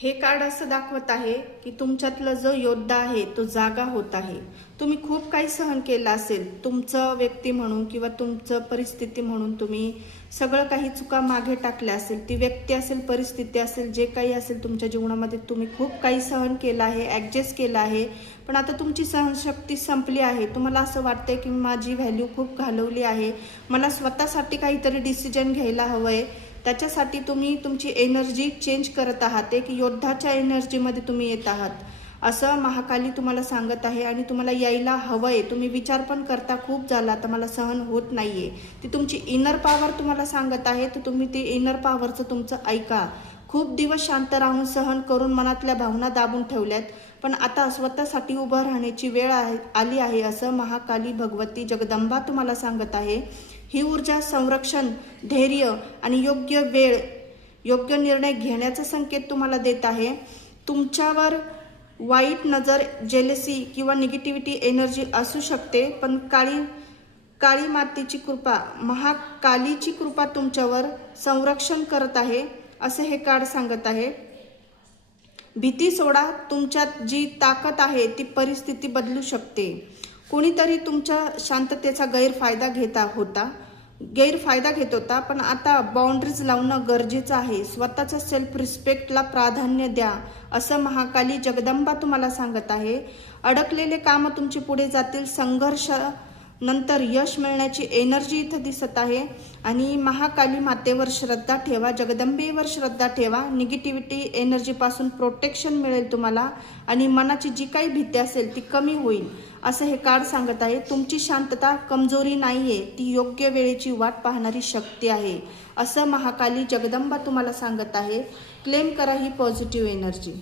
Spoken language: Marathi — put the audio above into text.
हे कार्ड असं दाखवत आहे की तुमच्यातला जो योद्धा आहे तो जागा होत आहे। तुम्ही खूप काही सहन केलं असेल, तुमचं व्यक्ती म्हणून किंवा तुमचं परिस्थिती म्हणून तुम्ही सगळं काही चुका मागे टाकल्या असेल। ती व्यक्ती असेल, परिस्थिती असेल, जे काही असेल तुमच्या जीवनामध्ये तुम्ही खूप काही सहन केलं आहे, ॲडजस्ट केलं आहे। पण आता तुमची सहनशक्ती संपली आहे। तुम्हाला असं वाटतंय की माझी व्हॅल्यू खूप घालवली आहे, मला स्वतःसाठी काहीतरी डिसिजन घ्यायला हवंय। त्याच्यासाठी तुम्ही तुमची एनर्जी चेंज करत आहात, एक योद्धाच्या एनर्जीमध्ये तुम्ही येत आहात असं महाकाली तुम्हाला सांगत आहे। आणि तुम्हाला यायला हवंय, तुम्ही विचार पण करता खूप झाला आता मला सहन होत नाहीये, ती तुमची इनर पॉवर तुम्हाला सांगत आहे। तर तुम्ही ती इनर पॉवरचं तुमचं ऐका। खूप दिवस शांत राहून सहन करून मनातल्या भावना दाबून ठेवल्यात, पण आता स्वतःसाठी उभं राहण्याची वेळ आली आहे असं महाकाली भगवती जगदंबा तुम्हाला सांगत आहे। ही ऊर्जा संरक्षण, धैर्य आणि योग्य वेळ, योग्य निर्णय घेण्याचा संकेत तुम्हाला देत आहे। तुमच्यावर वाईट नजर, जेलसी किंवा निगेटिव्हिटी एनर्जी असू शकते, पण काळी मातेची कृपा, महाकालीची कृपा तुमच्यावर संरक्षण करत आहे असं हे कार्ड सांगत आहे। भीती सोडा, तुमच्यात जी ताकद आहे ती परिस्थिती बदलू शकते। कोणीतरी तुमच्या शांततेचा गैरफायदा घेत होता, पण आता बाउंड्रीज लावणं गरजेचं आहे। स्वतःच्या सेल्फ रिस्पेक्टला प्राधान्य द्या असं महाकाली जगदंबा तुम्हाला सांगत आहे। अडकलेले काम तुमचे पुढे जातील, संघर्ष नंतर यश मिळण्याची एनर्जी इथं दिसत आहे। आणि महाकाली मातेवर श्रद्धा ठेवा, जगदंबेवर श्रद्धा ठेवा, निगेटिव्हिटी एनर्जीपासून प्रोटेक्शन मिळेल तुम्हाला, आणि मनाची जी काही भीती असेल ती कमी होईल असं हे कार्ड सांगत आहे। तुमची शांतता कमजोरी नाहीये, ती योग्य वेळेची वाट पाहणारी शक्ती आहे असं महाकाली जगदंबा तुम्हाला सांगत आहे। क्लेम करा ही पॉझिटिव्ह एनर्जी।